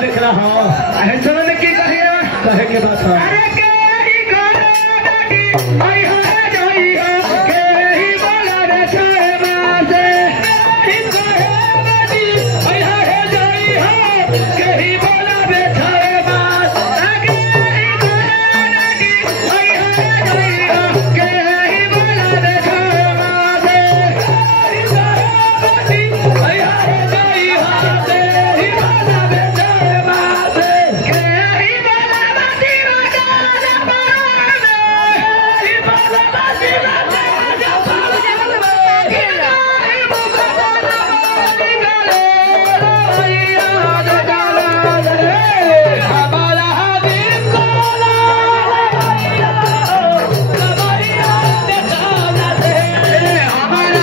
देख रहा हो अरे चलो ने की कहिए कहे के बात है अरे के ही गाना आई है जाई हो के ही बोला रे छे मासे ही कहे बड़ी आई है जाई हो के ही बोला रे छे मास के ही गाना आई है जाई हो के ही बोला रे छे मासे ही कहे बड़ी आई है जाई हो के ही बोला रे छे मासे के ही बोला बाती राजा पावे ही बोला बाती राजा पावे के ही मुखदा बाती गले याद गला रे हमारा दिल कोला हमारी याद देखा दे हमारा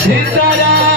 सीताराम